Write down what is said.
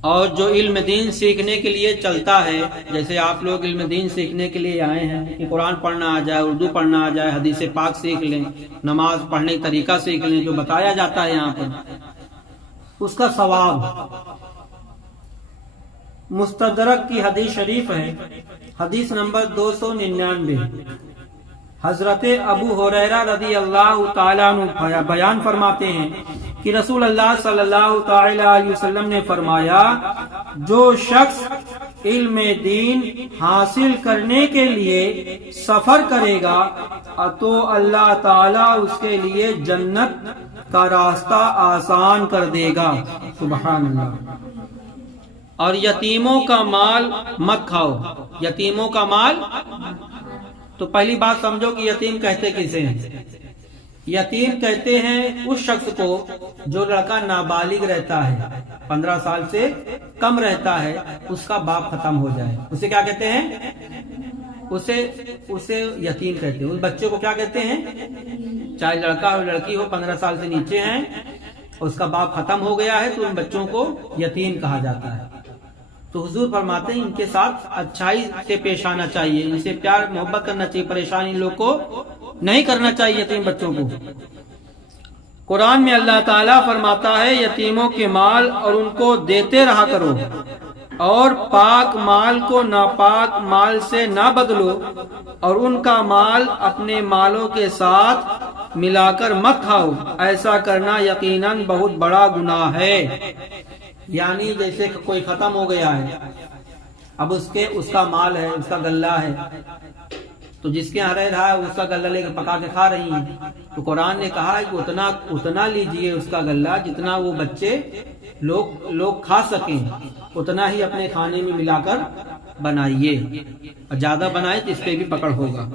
اور جو علم دین سیکھنے کے لیے چلتا ہے، جیسے آپ لوگ علم دین سیکھنے کے لیے آئے ہیں کہ قرآن پڑھنا آ جائے، اردو پڑھنا آ جائے، حدیث پاک سیکھ لیں، نماز پڑھنے کا طریقہ سیکھ لیں جو بتایا جاتا ہے یہاں پر، اس کا ثواب۔ مستدرک کی حدیث شریف ہے، حدیث نمبر 299، حضرت ابو ہریرہ رضی اللہ تعالیٰ عنہ بیان فرماتے ہیں کہ رسول اللہ صلی اللہ تعالی علیہ وسلم نے فرمایا، جو شخص علم دین حاصل کرنے کے لیے سفر کرے گا تو اللہ تعالیٰ اس کے لیے جنت کا راستہ آسان کر دے گا۔ سبحان اللہ۔ اور یتیموں کا مال مت کھاؤ، یتیموں کا مال۔ تو پہلی بات سمجھو کہ یتیم کہتے کسے ہیں؟ یتیم کہتے ہیں اس شخص کو جو لڑکا نابالغ رہتا ہے، 15 سال سے کم رہتا ہے، اس کا باپ ختم ہو جائے، اسے کیا کہتے ہیں؟ اسے یتیم کہتے ہیں۔ اس بچے کو کیا کہتے ہیں؟ چاہے لڑکا ہو لڑکی ہو، 15 سال سے نیچے ہیں، اس کا باپ ختم ہو گیا ہے تو ان بچوں کو یتیم کہا جاتا ہے۔ تو حضور فرماتے ہیں ان کے ساتھ اچھائی سے پیش آنا چاہیے، ان سے پیار محبت کرنا چاہیے، پریشانی ان لوگ کو نہیں کرنا چاہیے یتیم بچوں کو۔ قرآن میں اللہ تعالیٰ فرماتا ہے یتیموں کے مال اور ان کو دیتے رہا کرو، اور پاک مال کو ناپاک مال سے نہ بدلو، اور ان کا مال اپنے مالوں کے ساتھ ملا کر مت کھاؤ، ایسا کرنا یقیناً بہت بڑا گناہ ہے۔ یعنی جیسے کہ کوئی ختم ہو گیا ہے، اب اس کا مال ہے، اس کا غلہ ہے، تو جس کے یہاں رہ رہا ہے اس کا غلہ لے کر پکا کے کھا رہی ہیں، تو قرآن نے کہا ہے کہ اتنا لیجئے اس کا غلہ جتنا وہ بچے لوگ کھا سکیں، اتنا ہی اپنے کھانے میں ملا کر بنائیے، اور زیادہ بنائے تو اس پہ بھی پکڑ ہوگا۔